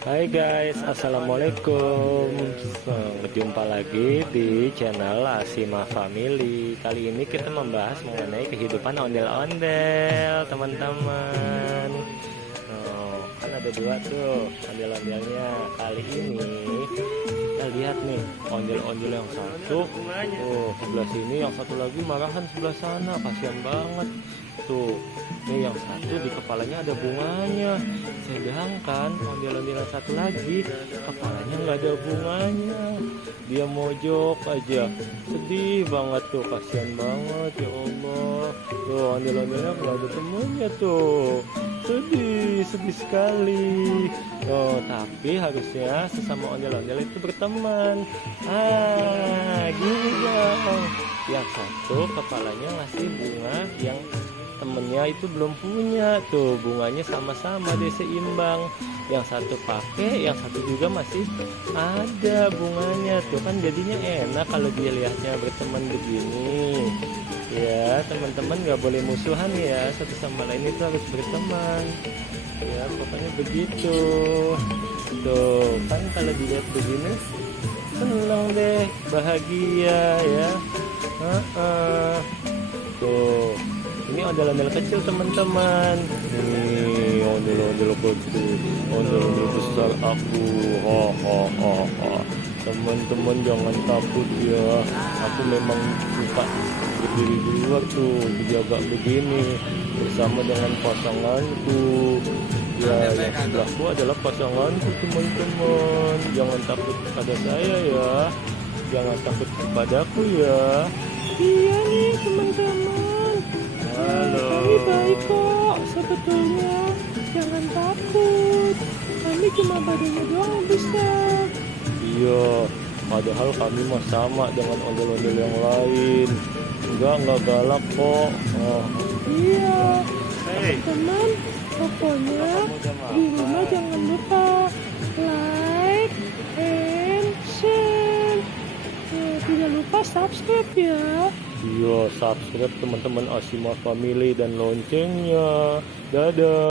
Hai guys, assalamualaikum. Jumpa lagi di channel Asima Family. Kali ini kita membahas mengenai kehidupan ondel-ondel, teman-teman. Kan ada dua tuh ondel-ondelnya. Kali ini kita lihat nih ondel-ondel yang satu. Sebelah sini, yang satu lagi marahan sebelah sana. Kasihan banget. Tuh, nih yang satu di kepalanya ada bunganya, sedangkan ondel-ondel yang satu lagi kepalanya nggak ada bunganya. Dia mojok aja, sedih banget tuh, kasihan banget ya Allah. Tuh ondel-ondelnya nggak ada temennya tuh, sedih sekali. Tapi harusnya sesama ondel-ondel itu berteman. Gini dong, yang satu kepalanya ngasih bunga, yang temennya itu belum punya. Tuh bunganya sama-sama deh, seimbang. Yang satu pakai, yang satu juga masih ada bunganya. Tuh kan jadinya enak kalau dia lihatnya berteman begini. Ya teman-teman, nggak boleh musuhan ya, satu sama lain itu harus berteman ya, pokoknya begitu. Tuh kan kalau dilihat begini seneng deh, bahagia ya. Tuh ini ondel-ondel kecil teman-teman. Ini ondel-ondel kecil, ondel-ondel besar aku. Teman-teman jangan takut ya. Aku memang suka berdiri di luar tuh, dijaga begini bersama dengan pasanganku. Ya, yang sebelahku adalah pasanganku teman-teman. Jangan takut pada saya ya. Jangan takut kepadaku ya. Iya nih teman-teman. Halo. Kami baik kok sebetulnya, jangan takut. Kami cuma badannya doang yang besar. Iya, padahal kami mah sama dengan ondel-ondel yang lain. Enggak galak kok. Iya, teman-teman, pokoknya di rumah jangan lupa like and share. Tidak lupa subscribe ya. Iya, subscribe teman-teman Asima Family dan loncengnya. Dadah.